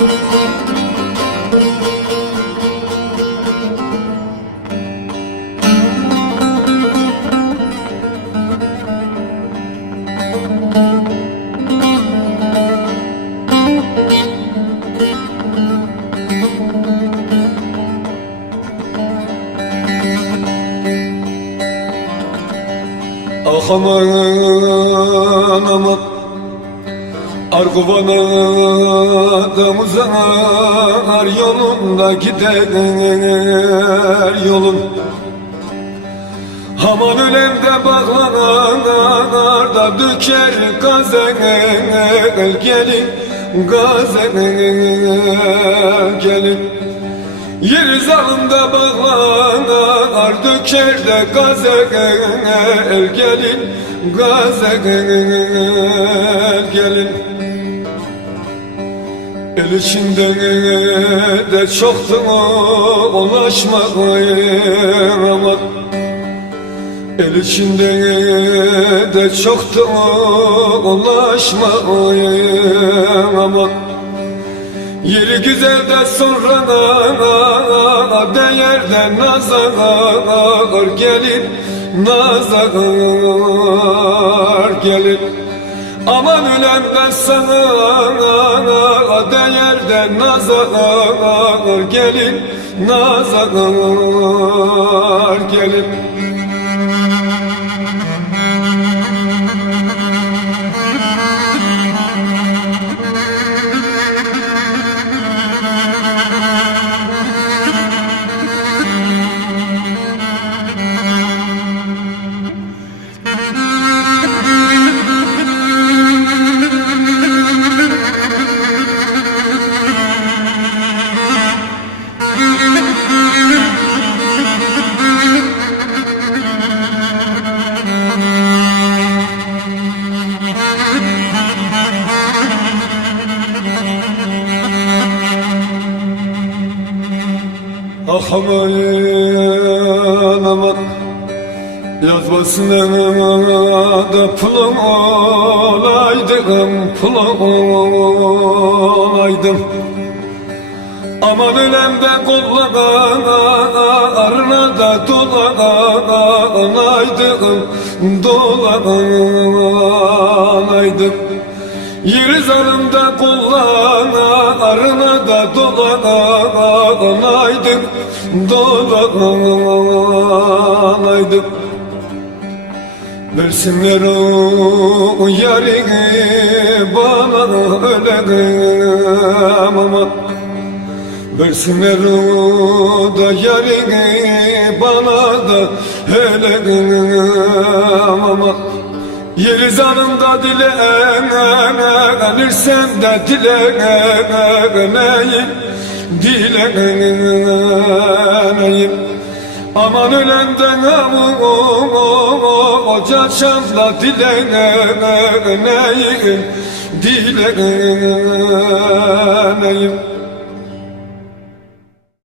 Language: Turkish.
Ah aman aman, Arguvan'a da uzar yolunda gider yolun. Aman ölemde bağlanar da döker gazel gelin, gazel gelin. Yer zalında bağlanar döker de gazel gelin, gazel gelin. El içinde de çoktu ulaşmak aman. El içinde de çoktu ulaşmak aman. Yeri güzel de sonra değer de nazar gelin, nazar gelin. Aman ölem ben sana değer de nazar gelin, nazar gelin. Ah aman aman, yazmasına da pulum olaydım, pulum olaydım. Aman ölemde kollarına da dolanaydım, dolanaydım. Yer zarında kollarına da dolanaydım, dolanaydım. Versinler o yarini bana ölem aman. Versinler o da yarini bana da ölem aman. Yer zanında dilenirsen de dilemeyim, dilemeyim. Aman ölenden oca çamla dilemeyim, dilemeyim.